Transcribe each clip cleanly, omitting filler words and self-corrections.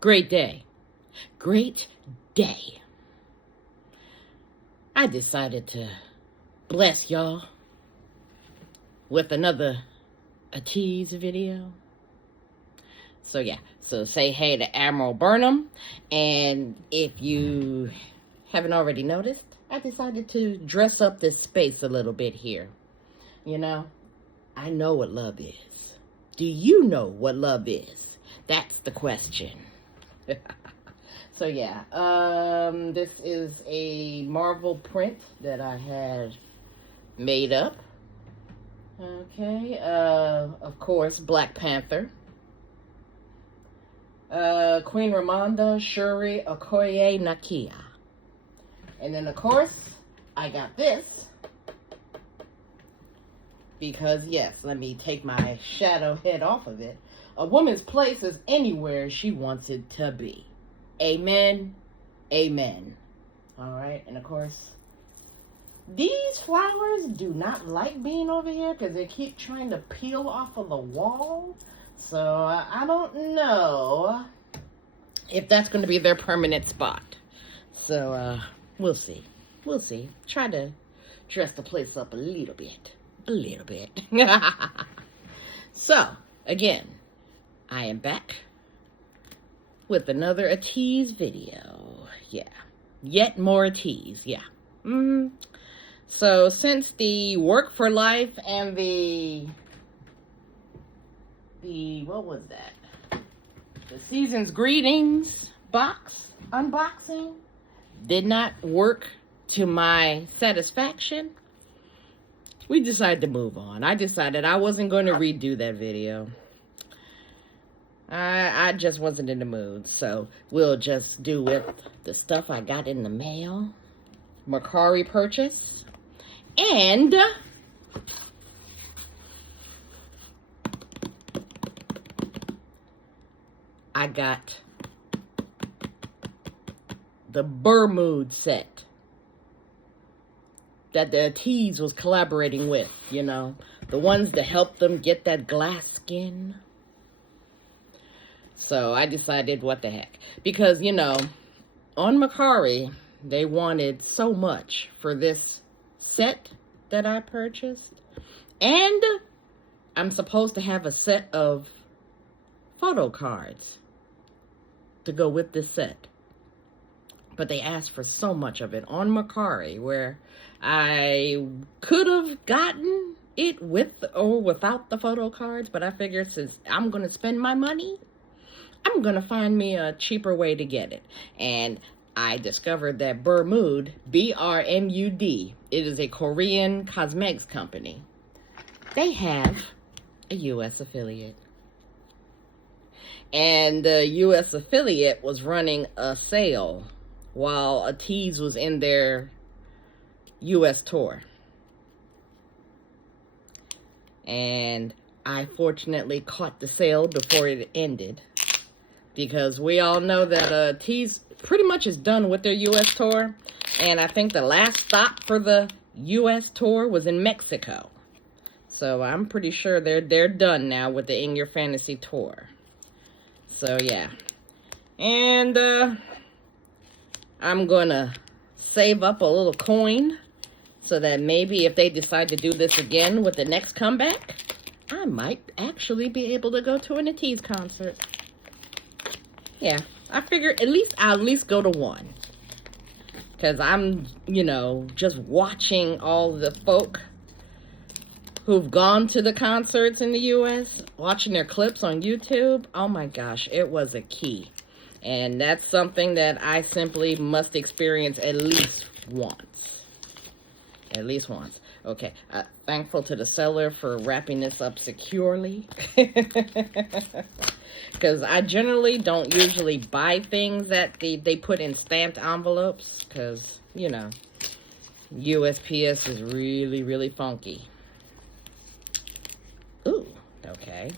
Great day. Great day. I decided to bless y'all with another ATEEZ video. So yeah, so say hey to Admiral Burnham. And if you haven't already noticed, I decided to dress up this space a little bit here. You know, I know what love is. Do you know what love is? That's the question. So yeah, this is a Marvel print that I had made up. Okay, of course, Black Panther. Queen Ramonda, Shuri, Okoye, Nakia. And then, of course, I got this. Because, yes, let me take my shadow head off of it. A woman's place is anywhere she wants it to be. Amen. Amen. Alright, and of course, these flowers do not like being over here because they keep trying to peel off of the wall. So, I don't know if that's going to be their permanent spot. So, we'll see. We'll see. Try to dress the place up a little bit. A little bit. So, again, I am back with another ATEEZ video. Yeah. Yet more ATEEZ. Yeah. So, since the Work for Life and the what was that? The Season's Greetings box unboxing did not work to my satisfaction, we decided to move on. I decided I wasn't going to redo that video. I just wasn't in the mood. So we'll just do with the stuff I got in the mail. Mercari purchase. And I got the Brmud set that the ATEEZ was collaborating with, you know, the ones that help them get that glass skin. So I decided, what the heck, because, you know, on Mercari, they wanted so much for this set that I purchased, and I'm supposed to have a set of photo cards to go with this set. But they asked for so much of it on Mercari, where I could have gotten it with or without the photo cards, but I figured since I'm going to spend my money, I'm going to find me a cheaper way to get it. And I discovered that Brmud, B-R-M-U-D, it is a Korean cosmetics company. They have a U.S. affiliate. And the U.S. affiliate was running a sale while ATEEZ was in their U.S. tour. And I fortunately caught the sale before it ended, because we all know that ATEEZ pretty much is done with their U.S. tour. And I think the last stop for the U.S. tour was in Mexico. So I'm pretty sure they're done now with the In Your Fantasy tour. So yeah. And I'm gonna save up a little coin so that maybe if they decide to do this again with the next comeback, I might actually be able to go to an ATEEZ concert. Yeah, I figure I'll at least go to one. Because I'm, you know, just watching all the folk who've gone to the concerts in the U.S., watching their clips on YouTube. Oh my gosh, it was a key. And that's something that I simply must experience at least once. At least once. Okay, thankful to the seller for wrapping this up securely. Because I generally don't usually buy things that they put in stamped envelopes. Because, you know, USPS is really, really funky. Ooh, okay.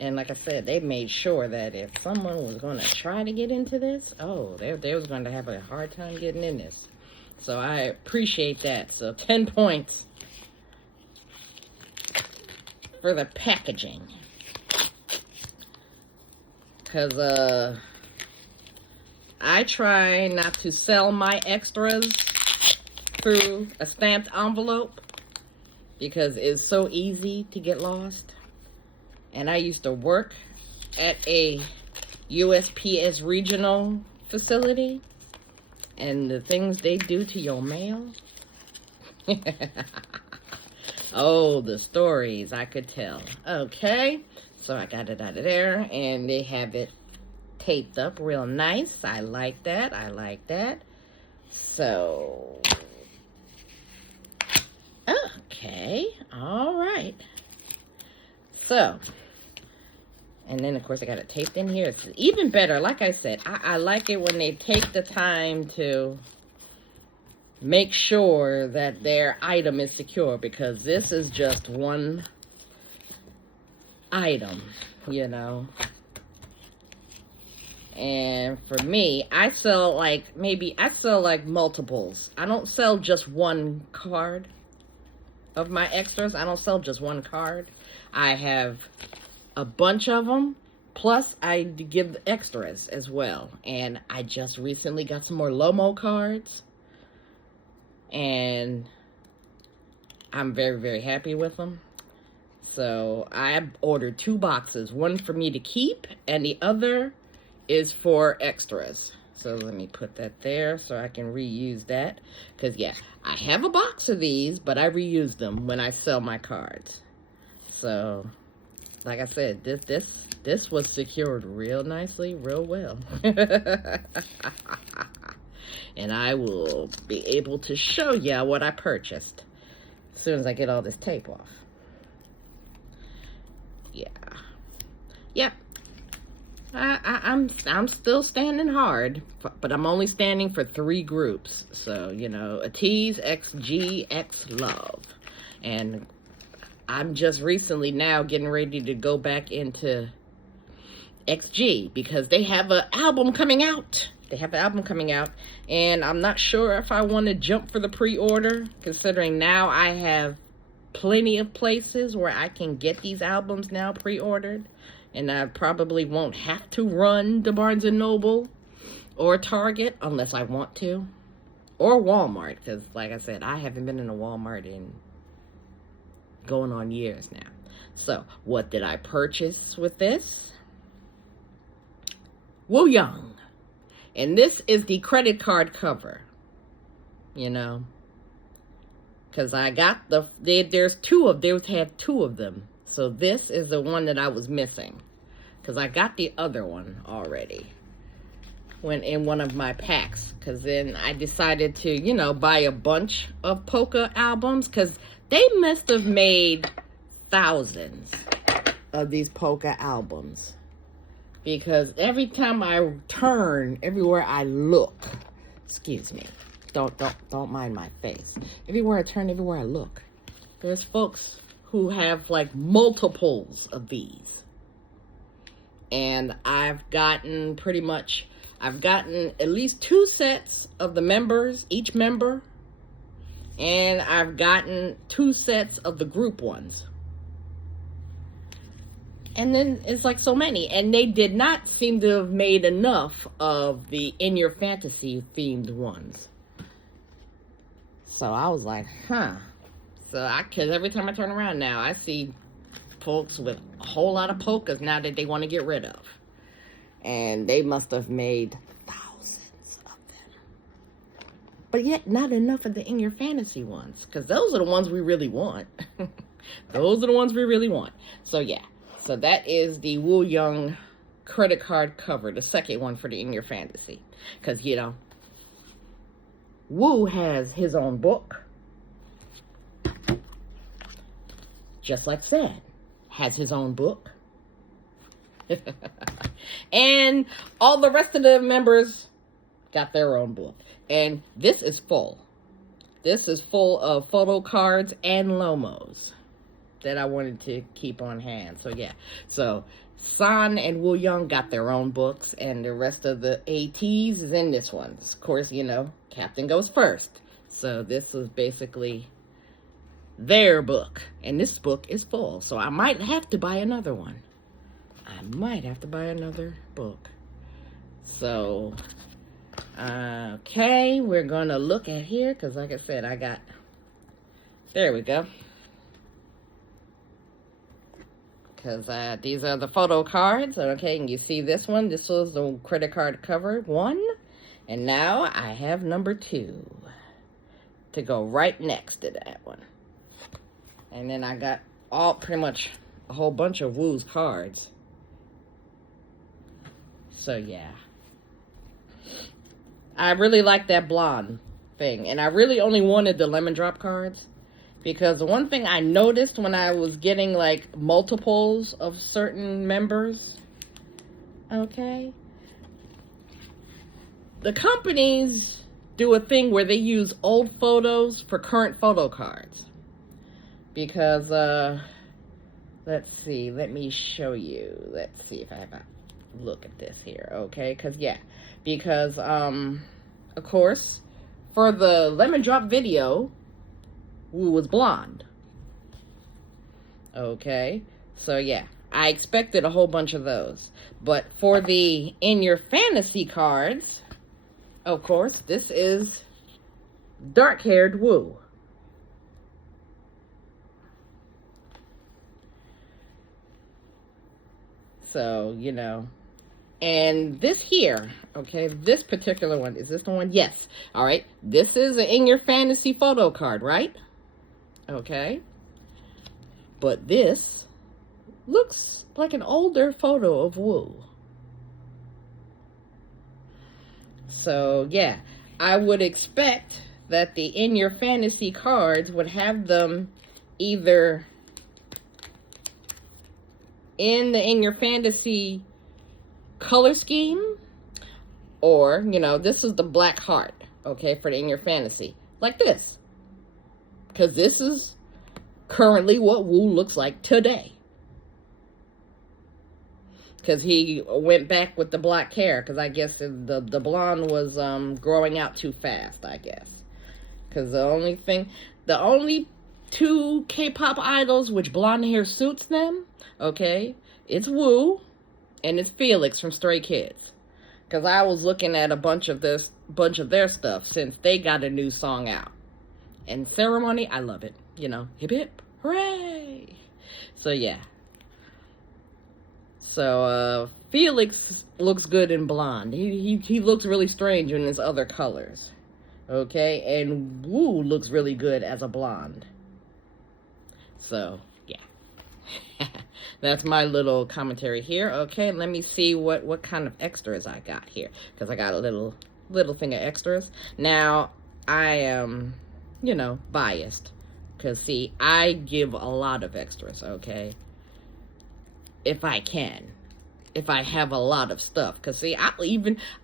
And like I said, they made sure that if someone was going to try to get into this, oh, they was going to have a hard time getting in this. So I appreciate that. So 10 points for the packaging. because I try not to sell my extras through a stamped envelope because it's so easy to get lost. And I used to work at a USPS regional facility, and the things they do to your mail. Oh, the stories I could tell. Okay, so I got it out of there, and they have it taped up real nice. I like that. I like that. So, okay, all right. So, and then, of course, I got it taped in here. It's even better. Like I said, I like it when they take the time to make sure that their item is secure, because this is just one item, you know. And for me, I sell like multiples. I don't sell just one card of my extras. I don't sell just one card. I have a bunch of them, plus I give extras as well. And I just recently got some more Lomo cards, and I'm very, very happy with them. So I ordered 2 boxes, one for me to keep and the other is for extras. So let me put that there so I can reuse that, because yeah, I have a box of these, but I reuse them when I sell my cards. So like I said, this was secured real nicely, real well. And I will be able to show ya what I purchased as soon as I get all this tape off. Yeah. Yep. I'm still standing hard, but I'm only standing for 3 groups. So, you know, ATEEZ, XG, X Love. And I'm just recently now getting ready to go back into XG because they have an album coming out. And I'm not sure if I want to jump for the pre-order, considering now I have plenty of places where I can get these albums now pre-ordered, and I probably won't have to run to Barnes & Noble or Target unless I want to, or Walmart, because like I said, I haven't been in a Walmart in going on years now. So what did I purchase with this? Woo Young. And this is the credit card cover, you know, because I got they had 2 of them. So this is the one that I was missing, because I got the other one already when in one of my packs, because then I decided to, you know, buy a bunch of polka albums, because they must have made thousands of these polka albums. Because every time I turn, everywhere I look, excuse me, don't mind my face. Everywhere I turn, everywhere I look, there's folks who have like multiples of these. And I've gotten at least 2 sets of the members, each member. And I've gotten 2 sets of the group ones. And then it's like so many. And they did not seem to have made enough of the In Your Fantasy themed ones. So I was like, huh. So because every time I turn around now, I see folks with a whole lot of polkas now that they want to get rid of. And they must have made thousands of them. But yet not enough of the In Your Fantasy ones. Because those are the ones we really want. Those are the ones we really want. So yeah. So that is the Woo Young credit card cover, the second one for the In Your Fantasy. Because, you know, Woo has his own book. Just like said, has his own book. And all the rest of the members got their own book. And this is full. This is full of photo cards and Lomos that I wanted to keep on hand. So yeah, so San and Woo Young got their own books, and the rest of the ATEEZ is in this one. Of course, you know, Captain goes first. So this was basically their book, and this book is full. So I might have to buy another one. I might have to buy another book. So, okay, we're going to look at here, because like I said, there we go. Because these are the photo cards, okay, and you see this one. This was the credit card cover 1, and now I have number 2 to go right next to that one. And then I got pretty much a whole bunch of Woo's cards. So, yeah. I really like that blonde thing. And I really only wanted the lemon drop cards. Because the one thing I noticed when I was getting, like, multiples of certain members, okay, the companies do a thing where they use old photos for current photo cards. Because, let's see, let me show you. Let's see if I have a look at this here, okay? Because, of course, for the lemon drop video, Woo was blonde. Okay, so yeah, I expected a whole bunch of those. But for the In Your Fantasy cards, of course, this is dark-haired Woo. So, you know. And this here, okay, this particular one, is this the one? Yes. All right, this is an In Your Fantasy photo card, right? Okay. But this looks like an older photo of Woo. So, yeah, I would expect that the In Your Fantasy cards would have them either in the In Your Fantasy color scheme, or, you know, this is the black heart, okay, for the In Your Fantasy, like this. Because this is currently what Woo looks like today. Because he went back with the black hair. Because I guess the blonde was growing out too fast, I guess. Because the only 2 K-pop idols which blonde hair suits them, okay, it's Woo and it's Felix from Stray Kids. Because I was looking at a bunch of their stuff since they got a new song out. And Ceremony, I love it. You know, hip hip, hooray! So, yeah. So, Felix looks good in blonde. He looks really strange in his other colors. Okay? And Woo looks really good as a blonde. So, yeah. That's my little commentary here. Okay, let me see what kind of extras I got here. Because I got a little thing of extras. Now, I am, you know, biased. Because, see, I give a lot of extras, okay? If I can. If I have a lot of stuff. Because, see, I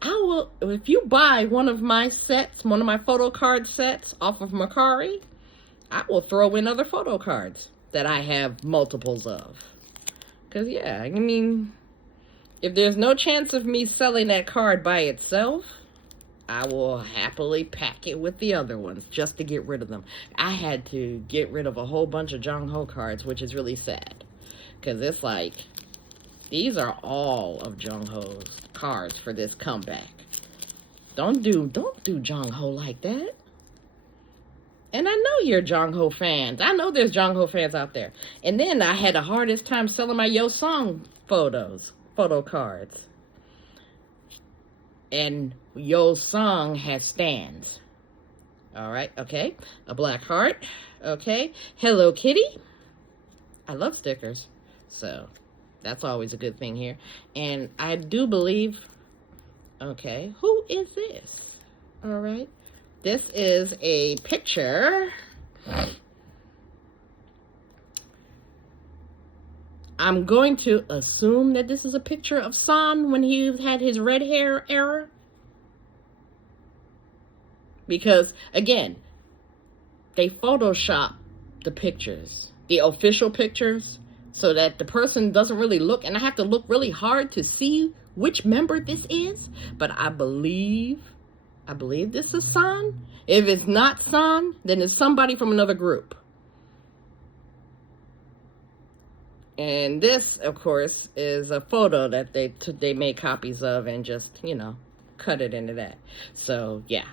will, if you buy one of my sets, one of my photo card sets off of Mercari, I will throw in other photo cards that I have multiples of. Because, yeah, I mean, if there's no chance of me selling that card by itself, I will happily pack it with the other ones just to get rid of them. I had to get rid of a whole bunch of Jungho cards, which is really sad. Because it's like, these are all of Jungho's cards for this comeback. Don't do Jungho like that. And I know you're Jungho fans. I know there's Jungho fans out there. And then I had the hardest time selling my Yo Song photo cards. And Yo Song has stands. Alright, okay. A black heart. Okay. Hello Kitty. I love stickers. So, that's always a good thing here. And I do believe... Okay, who is this? Alright. This is a picture. I'm going to assume that this is a picture of San when he had his red hair era. Because, again, they Photoshop the pictures, the official pictures, so that the person doesn't really look, and I have to look really hard to see which member this is, but I believe this is San. If it's not San, then it's somebody from another group. And this, of course, is a photo that they made copies of and just, you know, cut it into that. So, yeah.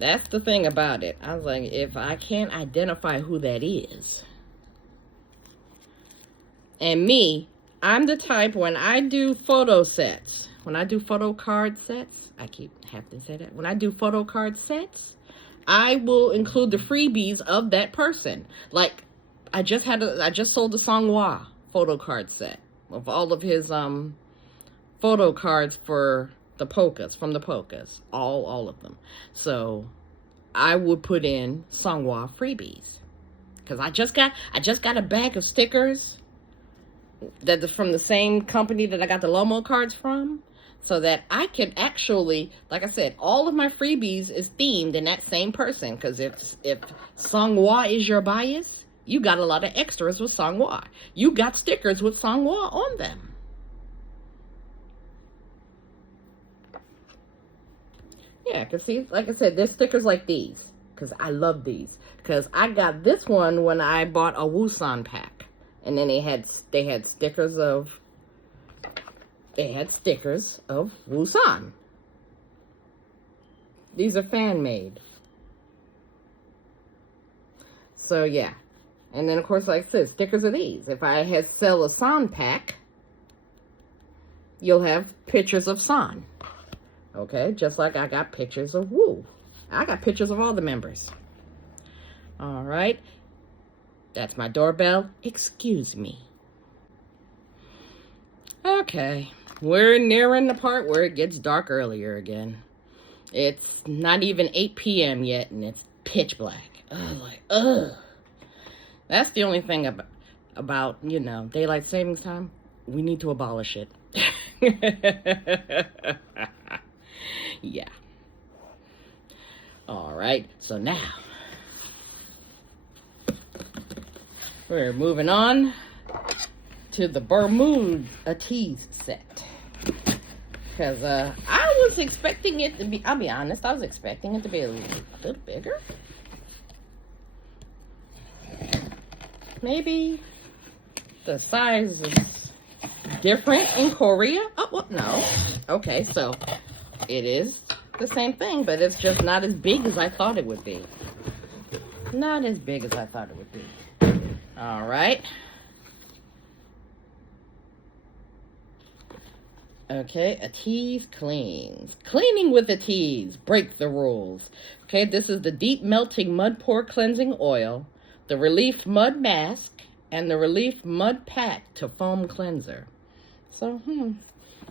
That's the thing about it. I was like, if I can't identify who that is. And me, I'm the type, when I do photo sets, when I do photo card sets, I have to say that. When I do photo card sets, I will include the freebies of that person. Like, I just sold the Songwa photo card set of all of his photo cards for the polkas, from the polkas, all of them. So I would put in Songwa freebies, because I just got a bag of stickers that is from the same company that I got the Lomo cards from, so that I can actually, like I said, all of my freebies is themed in that same person. Because if Songwa is your bias, you got a lot of extras with Songwa. You got stickers with Songwa on them. Yeah, because see, like I said, there's stickers like these, because I love these. Because I got this one when I bought a Woosan pack. And then they had stickers of Woosan. These are fan made. So yeah. And then of course, like I said, stickers of these. If I had sell a San pack, you'll have pictures of San. Okay, just like I got pictures of Woo. I got pictures of all the members. All right. That's my doorbell. Excuse me. Okay. We're nearing the part where it gets dark earlier again. It's not even 8 p.m. yet, and it's pitch black. Ugh. That's the only thing about, you know, daylight savings time. We need to abolish it. Yeah. All right. So now we're moving on to the Brmud ATEEZ set. Because I was expecting it to be, I'll be honest, I was expecting it to be a little bigger. Maybe the size is different in Korea. Oh, well, no. Okay, so it is the same thing, but it's just not as big as I thought it would be. Not as big as I thought it would be. All right. Okay, ATEEZ cleans. Cleaning with ATEEZ. Break the rules. Okay, this is the Deep Melting Mud Pore Cleansing Oil, the Relief Mud Mask, and the Relief Mud Pack to Foam Cleanser. So,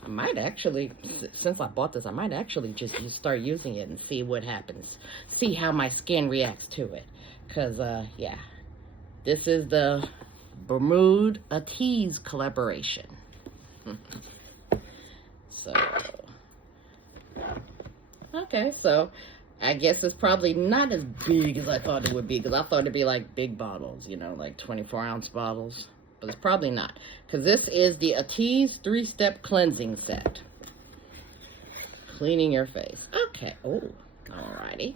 I might actually, since I bought this, I might actually just start using it and see what happens. See how my skin reacts to it. Because, yeah. This is the Brmud ATEEZ collaboration. So, okay, so I guess it's probably not as big as I thought it would be, because I thought it'd be like big bottles, you know, like 24-ounce bottles. But it's probably not, because this is the ATEEZ 3-step cleansing set. Cleaning your face. Okay, oh, alrighty.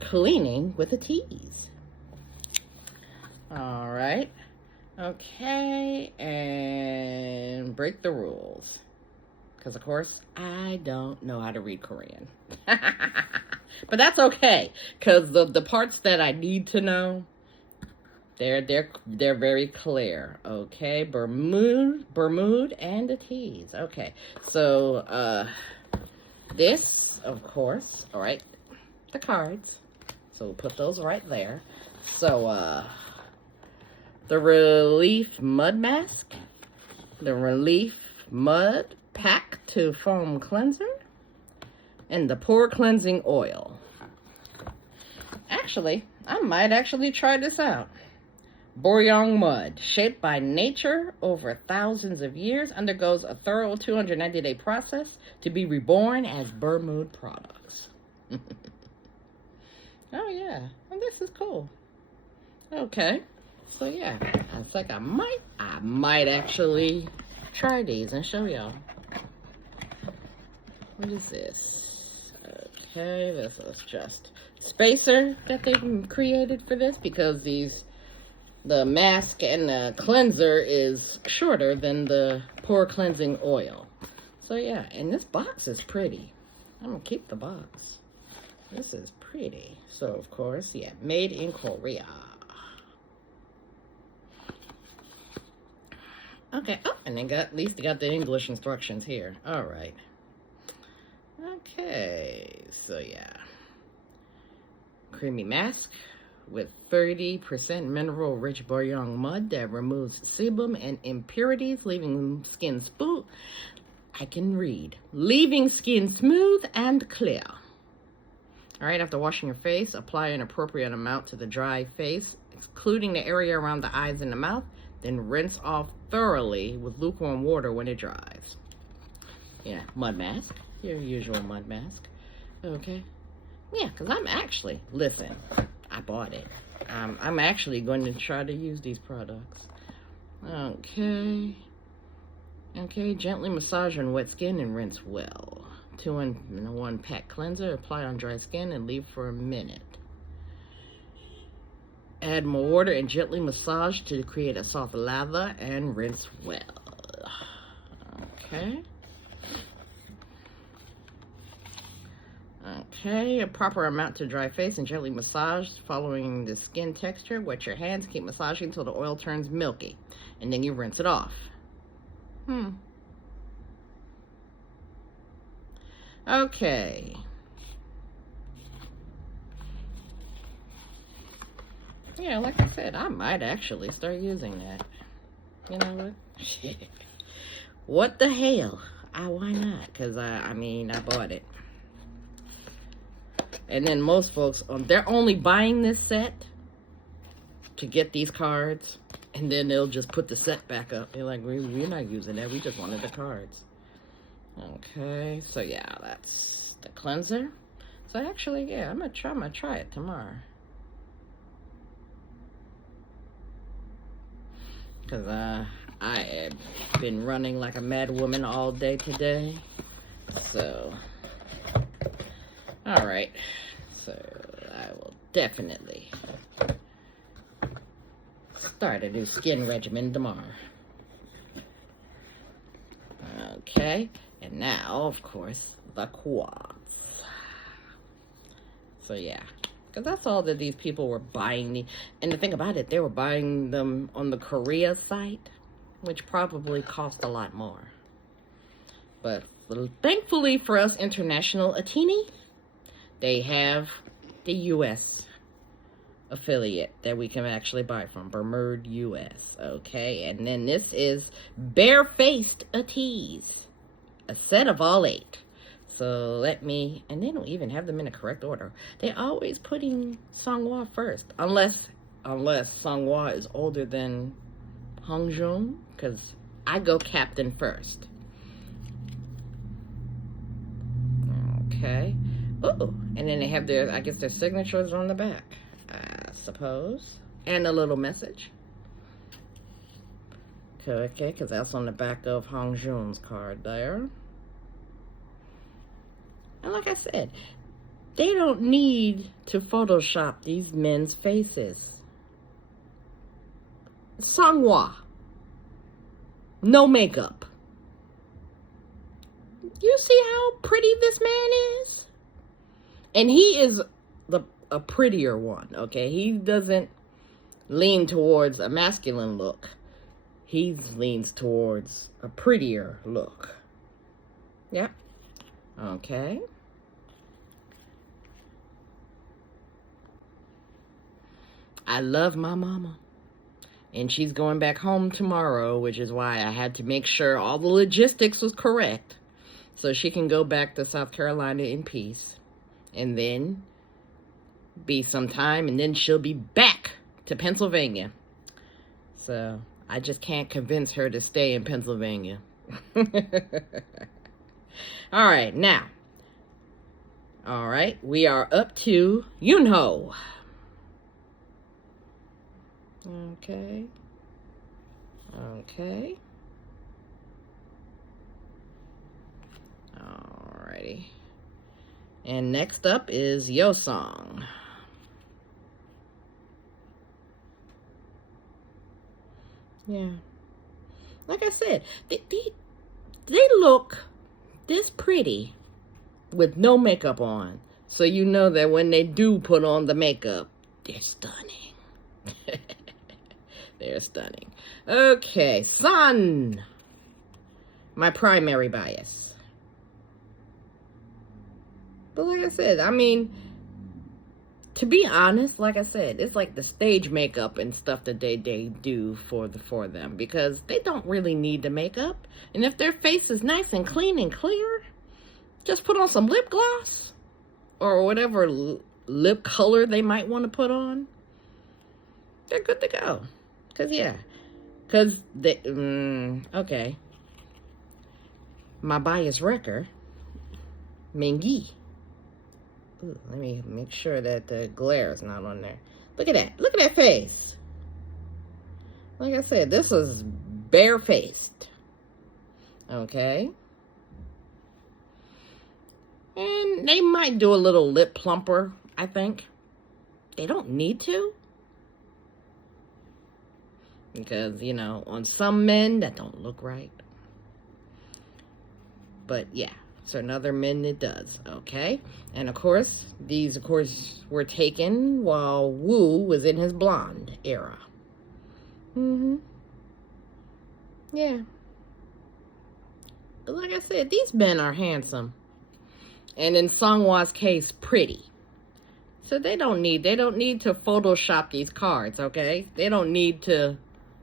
Cleaning with ATEEZ. All right. Okay, and break the rules. Because, of course, I don't know how to read Korean. But that's okay, because the parts that I need to know, they're very clear. Okay, Brmud and ATEEZ. Okay, so this, of course, all right, the cards. So we'll put those right there. So the Relief Mud Mask, the Relief Mud Pack to Foam Cleanser, and the Pore Cleansing Oil. Actually, I might actually try this out. Boryong mud, shaped by nature over thousands of years, undergoes a thorough 290-day process to be reborn as Brmud products. Oh yeah, well, this is cool. Okay, so yeah, I think I might actually try these and show y'all. What is this? Okay, this is just spacer that they've created for this, because these the mask and the cleanser is shorter than the pore cleansing oil. So yeah, and this box is pretty. I'm gonna keep the box. This is pretty. So of course, yeah, made in Korea. Okay, oh, and then at least they got the English instructions here. All right. Okay, so yeah. Creamy mask with 30% mineral-rich bouillon mud that removes sebum and impurities, leaving skin smooth. I can read. Leaving skin smooth and clear. All right, after washing your face, apply an appropriate amount to the dry face, excluding the area around the eyes and the mouth. Then rinse off thoroughly with lukewarm water when it dries. Yeah, mud mask. Your usual mud mask. Okay. Yeah, because I'm actually, listen, I bought it. I'm actually going to try to use these products. Okay. Okay, gently massage on wet skin and rinse well. 2-in-1 pack cleanser, apply on dry skin and leave for a minute. Add more water and gently massage to create a soft lather and rinse well. Okay. Okay, a proper amount to dry face and gently massage following the skin texture. Wet your hands, keep massaging until the oil turns milky, and then you rinse it off. Okay. Yeah, like I said, I might actually start using that. You know what? Shit. What the hell? Why not? Because, I mean, I bought it. And then most folks, they're only buying this set to get these cards. And then they'll just put the set back up. They're like, we're not using that. We just wanted the cards. Okay, so yeah, that's the cleanser. So actually, yeah, I'm gonna try it tomorrow. Because I have been running like a mad woman all day today. So, alright. So, I will definitely start a new skin regimen tomorrow. Okay. And now, of course, the quartz. So, yeah. Because that's all that these people were buying. And the thing about it, they were buying them on the Korea site, which probably cost a lot more. But thankfully for us international Atiny, they have the U.S. affiliate that we can actually buy from, Brmud US. Okay, and then this is Barefaced ATEEZ, a set of all 8. So and they don't even have them in the correct order. They're always putting Songhua first, unless Songhua is older than Hongjun, because I go Captain first. Okay. Oh, and then they have I guess their signatures on the back, I suppose, and a little message. Okay, because that's on the back of Hongjun's card there. And like I said, they don't need to Photoshop these men's faces. Songhua, no makeup. You see how pretty this man is? And he is a prettier one, okay? He doesn't lean towards a masculine look. He leans towards a prettier look. Yep. Okay. I love my mama. And she's going back home tomorrow, which is why I had to make sure all the logistics was correct, so she can go back to South Carolina in peace. And then be some time, and then she'll be back to Pennsylvania. So I just can't convince her to stay in Pennsylvania. All right, now. All right, we are up to Yunho. Okay. Okay. Alrighty. And next up is Yosong. Yeah. Like I said, they look this pretty with no makeup on. So you know that when they do put on the makeup, they're stunning. They're stunning. Okay, sun. My primary bias. But like I said, I mean, to be honest, like I said, it's like the stage makeup and stuff that they do for them, because they don't really need the makeup. And if their face is nice and clean and clear, just put on some lip gloss or whatever lip color they might want to put on. They're good to go. Cause they okay. My bias wrecker, Mingy. Ooh, let me make sure that the glare is not on there. Look at that. Look at that face. Like I said, this is barefaced. Okay. And they might do a little lip plumper, I think. They don't need to. Because, you know, on some men, that don't look right. But, yeah. Certain other men it does, okay? And of course, these were taken while Wu was in his blonde era. Yeah. But like I said, these men are handsome. And in Songhwa's case, pretty. So they don't need to Photoshop these cards, okay? They don't need to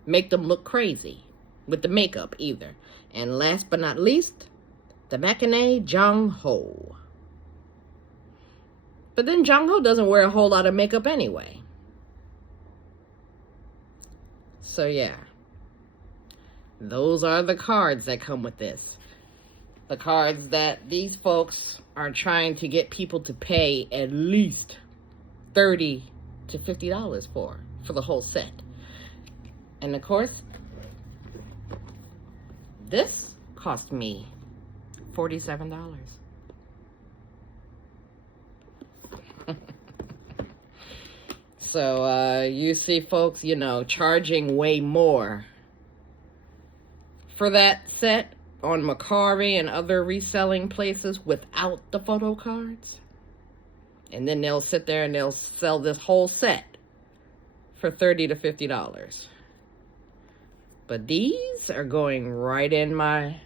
make them look crazy with the makeup either. And last but not least, the Matinee Jung-ho. But then Jung-ho doesn't wear a whole lot of makeup anyway. So yeah. Those are the cards that come with this. The cards that these folks are trying to get people to pay at least $30 to $50 for the whole set. And of course, this cost me $47. So, you see folks, you know, charging way more for that set on Mercari and other reselling places without the photo cards. And then they'll sit there and they'll sell this whole set for $30 to $50. But these are going right in my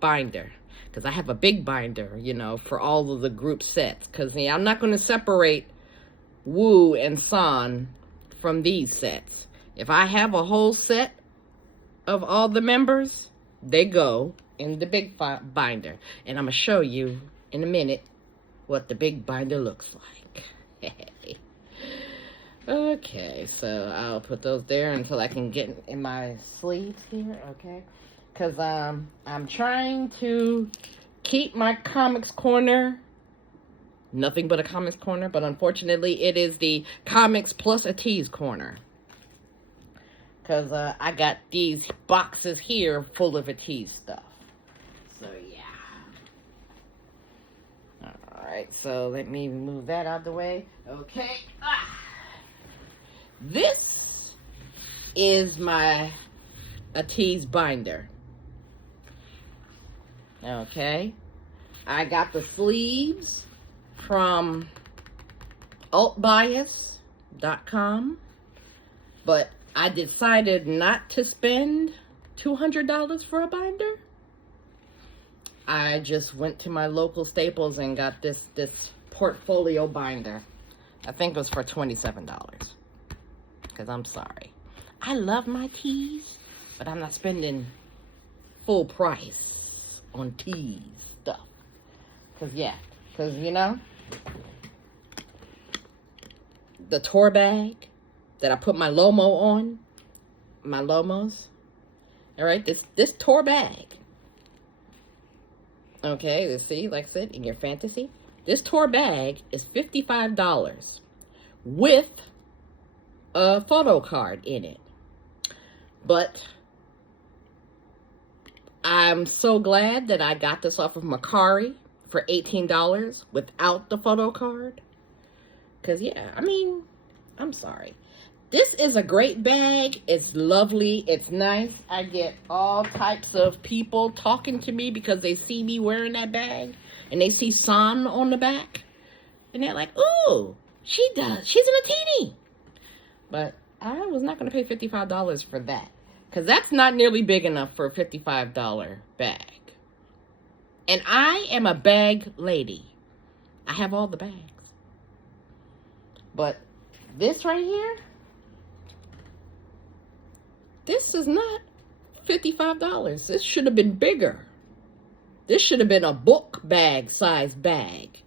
binder. Because I have a big binder, you know, for all of the group sets. Because I'm not going to separate Wu and San from these sets. If I have a whole set of all the members, they go in the big binder. And I'm going to show you in a minute what the big binder looks like. Okay, so I'll put those there until I can get in my sleeves here, okay? Because I'm trying to keep my comics corner nothing but a comics corner, but unfortunately it is the comics plus ATEEZ corner. Because I got these boxes here full of ATEEZ stuff. So yeah. Alright, so let me move that out of the way. Okay. This is my ATEEZ binder. Okay. I got the sleeves from altbias.com, but I decided not to spend $200 for a binder. I just went to my local Staples and got this portfolio binder. I think it was for $27. Because I'm sorry. I love my tees, but I'm not spending full price on tees stuff. Because, you know, the tour bag that I put my Lomo on, my Lomos, all right, this tour bag, okay, let's see, like I said, in your fantasy, this tour bag is $55 with a photo card in it. But I'm so glad that I got this off of Mercari for $18 without the photo card. Because, yeah, I mean, I'm sorry. This is a great bag. It's lovely. It's nice. I get all types of people talking to me because they see me wearing that bag. And they see San on the back. And they're like, ooh, she does. She's an Atiny. But I was not going to pay $55 for that. Because that's not nearly big enough for a $55 bag. And I am a bag lady. I have all the bags. But this right here, this is not $55. This should have been bigger. This should have been a book bag size bag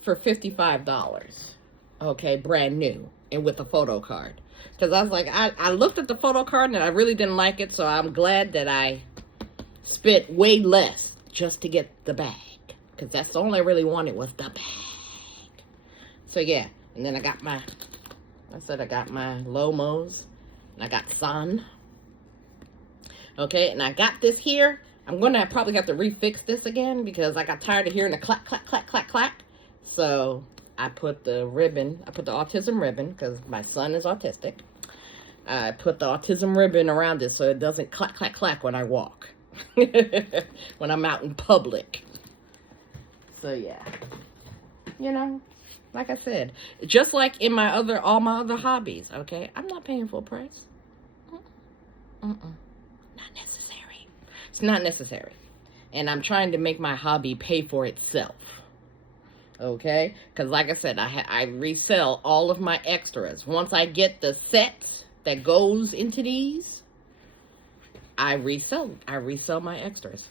for $55. Okay, brand new and with a photo card. Because I was like, I looked at the photo card and I really didn't like it. So I'm glad that I spent way less just to get the bag. Because that's the only I really wanted was the bag. So yeah, and then I got my Lomos. And I got San. Okay, and I got this here. I'm going to probably have to refix this again because I got tired of hearing the clack, clack, clack, clack, clack. So I put the ribbon, I put the autism ribbon because my son is autistic. I put the autism ribbon around it so it doesn't clack, clack, clack when I walk. When I'm out in public. So yeah. You know, like I said, just like in all my other hobbies, okay? I'm not paying full price. Not necessary. It's not necessary. And I'm trying to make my hobby pay for itself. Okay? Because like I said, I resell all of my extras. Once I get the set that goes into these, I resell my extras.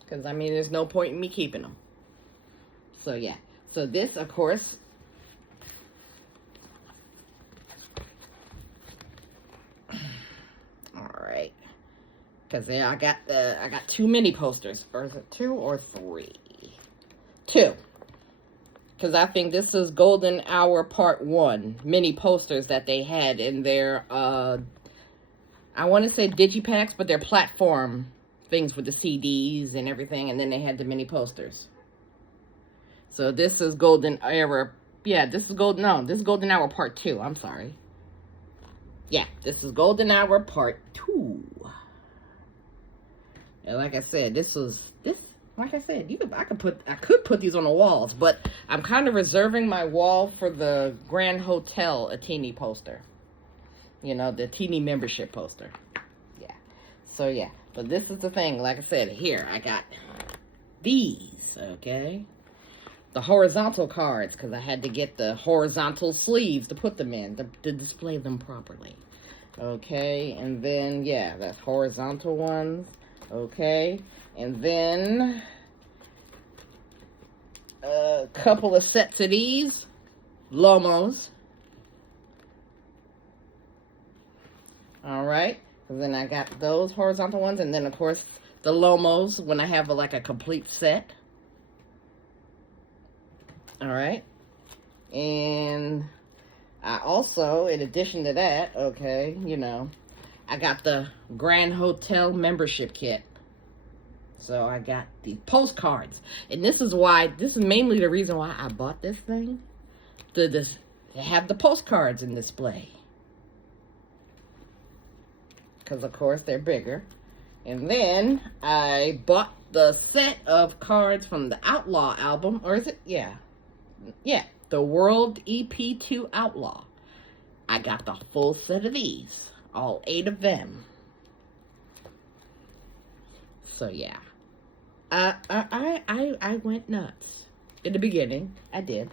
Because, I mean, there's no point in me keeping them. So, yeah. So, this, of course, alright. Because I got too many posters. Or is it 2 or 3? 2. Because I think this is Golden Hour Part 1. Mini posters that they had in their, I want to say digipacks, but they're platform things with the CDs and everything. And then they had the mini posters. So this is Golden Hour. Yeah, this is Golden Hour Part 2. I'm sorry. Yeah, this is Golden Hour Part 2. And like I said, like I said, I could put these on the walls, but I'm kind of reserving my wall for the Grand Hotel Atiny poster. You know, the Atiny membership poster. Yeah. So yeah, but this is the thing. Like I said, here I got these. Okay. The horizontal cards, because I had to get the horizontal sleeves to put them in to display them properly. Okay, and then yeah, that's horizontal ones. Okay, and then a couple of sets of these Lomos. All right, and then I got those horizontal ones, and then of course the Lomos when I have like a complete set. All right, and I also, in addition to that, okay, you know, I got the Grand Hotel membership kit. So I got the postcards. And this is mainly the reason why I bought this thing. To have the postcards in display. Because, of course, they're bigger. And then I bought the set of cards from the Outlaw album. Or is it? Yeah. Yeah. The World EP2 Outlaw. I got the full set of these. All 8 of them. So yeah, I went nuts in the beginning. I did,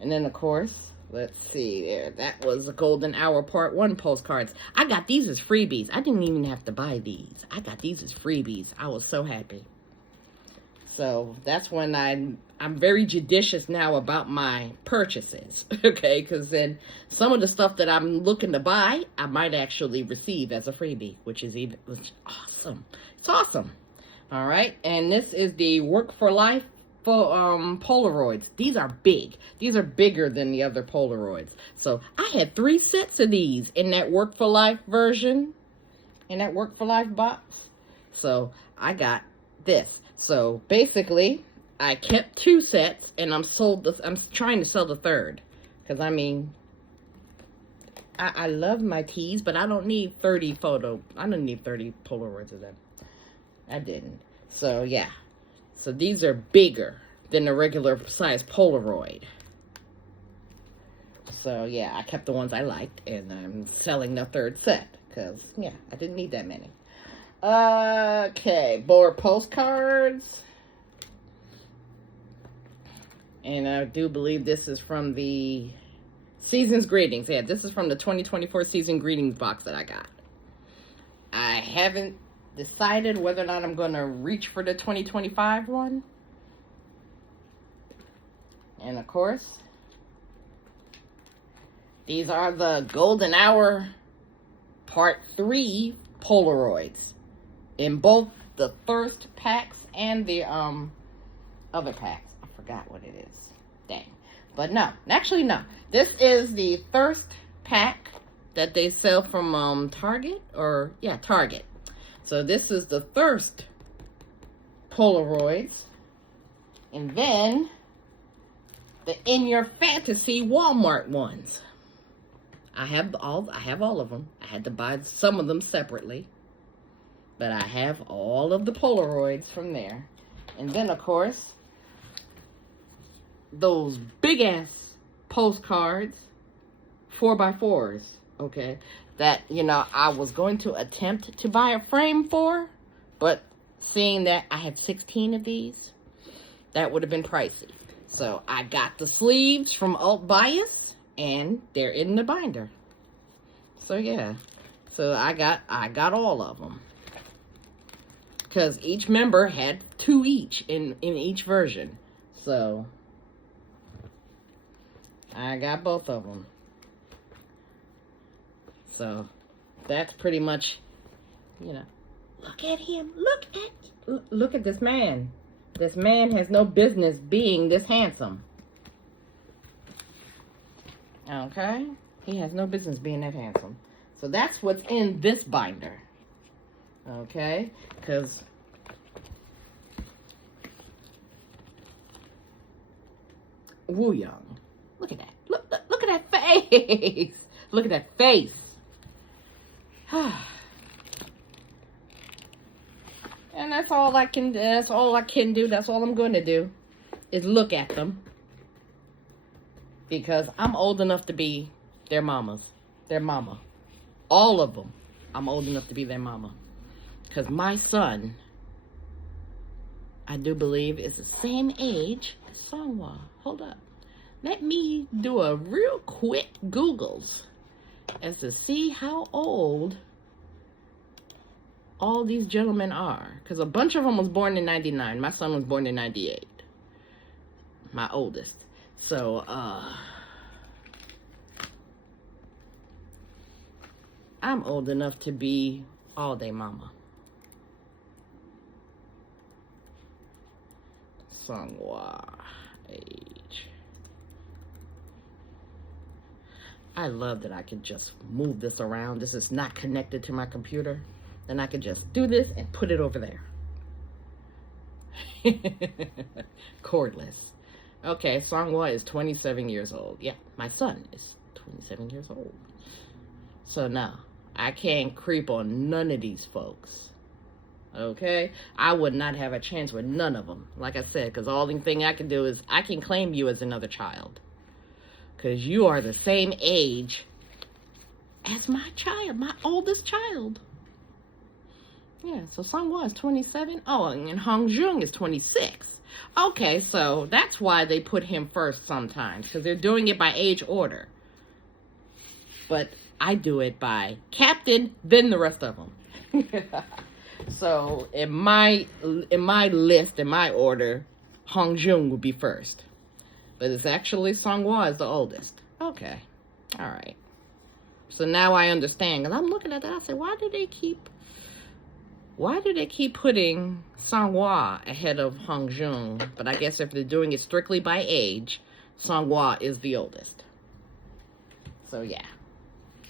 and then of course, let's see there. That was the Golden Hour Part 1 postcards. I got these as freebies. I didn't even have to buy these. I got these as freebies. I was so happy. So that's when I'm very judicious now about my purchases, okay? Because then some of the stuff that I'm looking to buy, I might actually receive as a freebie, which is awesome. It's awesome. All right, and this is the Work for Life Polaroids. These are big. These are bigger than the other Polaroids. So I had 3 sets of these in that Work for Life version, in that Work for Life box. So I got this. So basically, I kept 2 sets, and I'm trying to sell the 3rd, because I mean, I love my tees, but I don't need 30 Polaroids of them. I didn't. So, yeah. So, these are bigger than the regular size Polaroid. So, yeah, I kept the ones I liked, and I'm selling the third set. Because, yeah, I didn't need that many. Okay, more postcards. And I do believe this is from the Season's Greetings. Yeah, this is from the 2024 Season Greetings box that I got. I haven't decided whether or not I'm going to reach for the 2025 one. And of course, these are the Golden Hour Part 3 Polaroids in both the first packs and the other packs. I forgot what it is. Dang. But no, actually no. This is the first pack that they sell from Target, or yeah, Target. So this is the first Polaroids, and then the In Your Fantasy Walmart ones. I have all of them. I had to buy some of them separately, but I have all of the Polaroids from there. And then of course, those big ass postcards, 4x4s, okay, that, you know, I was going to attempt to buy a frame for, but seeing that I have 16 of these, that would have been pricey. So I got the sleeves from Alt Bias, and they're in the binder. So yeah, so I got all of them, because each member had 2 each in each version. So I got both of them. So that's pretty much, you know, look at him. Look at this man. This man has no business being this handsome. Okay? He has no business being that handsome. So that's what's in this binder. Okay? Because Woo Young. Look at that. Look at that face. Look at that face. And that's all I can do. That's all I'm going to do is look at them, because I'm old enough to be their mama. All of them. I'm old enough to be their mama. Because my son, I do believe, is the same age as Songwa. Hold up. Let me do a real quick Googles as to see how old all these gentlemen are. Because a bunch of them was born in 99. My son was born in 98. My oldest. So, I'm old enough to be all day mama. Songwa age. I love that I can just move this around. This is not connected to my computer. Then I can just do this and put it over there. Cordless. Okay, Songwa is 27 years old. Yeah, my son is 27 years old. So now, I can't creep on none of these folks. Okay? I would not have a chance with none of them. Like I said, because all the thing I can do is I can claim you as another child. Because you are the same age as my child, my oldest child. Yeah, so Songwa is 27. Oh, and Hongjung is 26. Okay, so that's why they put him first sometimes, because they're doing it by age order. But I do it by captain, then the rest of them. So in my list, in my order, Hongjung would be first. But it's actually Songwa is the oldest. Okay. All right. So now I understand. Because I'm looking at that. I said, why do they keep putting Songwa ahead of Hongjung? But I guess if they're doing it strictly by age, Songwa is the oldest. So yeah.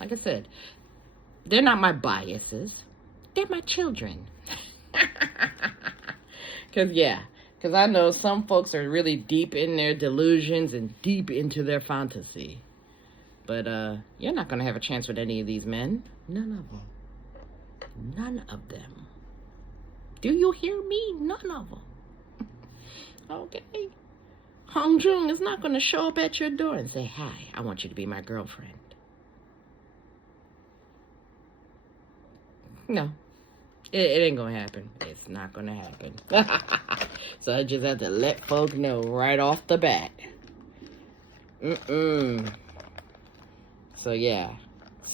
Like I said, they're not my biases. They're my children. Because I know some folks are really deep in their delusions and deep into their fantasy. But you're not going to have a chance with any of these men. None of them. None of them. Do you hear me? None of them. Okay. Hong Jung is not going to show up at your door and say, hi, I want you to be my girlfriend. No. It ain't going to happen. It's not going to happen. So I just have to let folks know right off the bat. So yeah.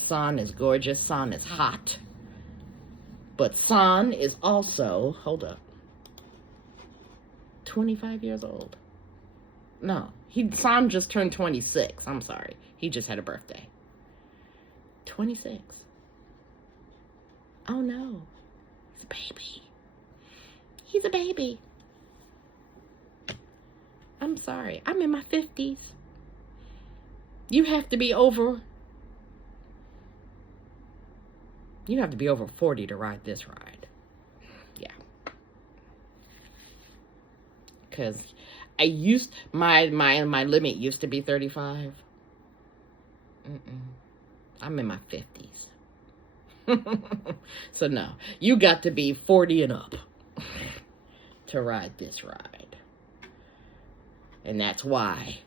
San is gorgeous. San is hot. But San is also, hold up, 25 years old. No, San just turned 26. I'm sorry. He just had a birthday. 26. Oh no. He's a baby. He's a baby. I'm sorry. I'm in my 50s. You have to be over 40 to ride this ride. Yeah. Because my limit used to be 35. I'm in my 50s. So no, you got to be 40 and up to ride this ride. And that's why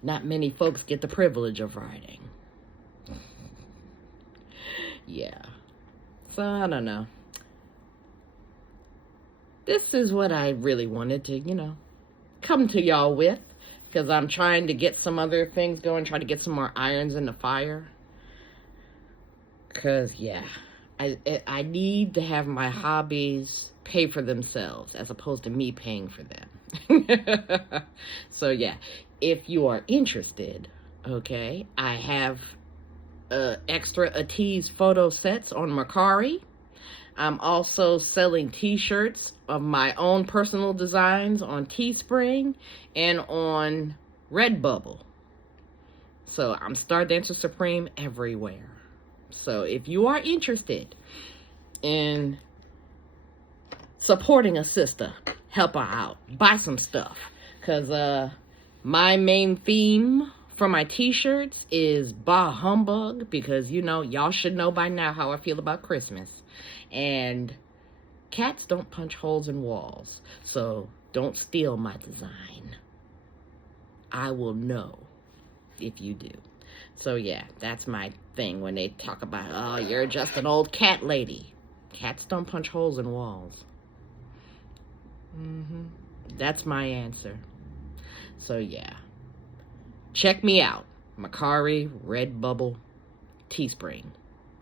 not many folks get the privilege of riding. Yeah. So I don't know. This is what I really wanted to, come to y'all with. Because I'm trying to get some other things going. Try to get some more irons in the fire. Because, yeah. I need to have my hobbies pay for themselves. As opposed to me paying for them. So, yeah. If you are interested, okay, I have extra ATEEZ photo sets on Mercari. I'm also selling t-shirts of my own personal designs on Teespring and on Redbubble. So I'm Stardancer Supreme everywhere. So if you are interested in supporting a sister, help her out, buy some stuff. Because my main theme for my t-shirts is bah humbug, because y'all should know by now how I feel about Christmas. And cats don't punch holes in walls, so don't steal my design. I will know if you do. So yeah, that's my thing when they talk about, oh, you're just an old cat lady. Cats don't punch holes in walls. That's my answer. So yeah. Check me out. Mercari, Redbubble, Teespring.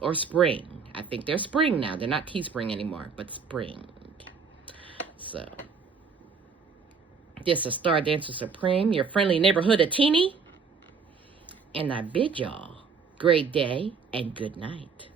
Or Spring. I think they're Spring now. They're not Teespring anymore, but Spring. So, this is Stardancer Supreme, your friendly neighborhood Atiny. And I bid y'all great day and good night.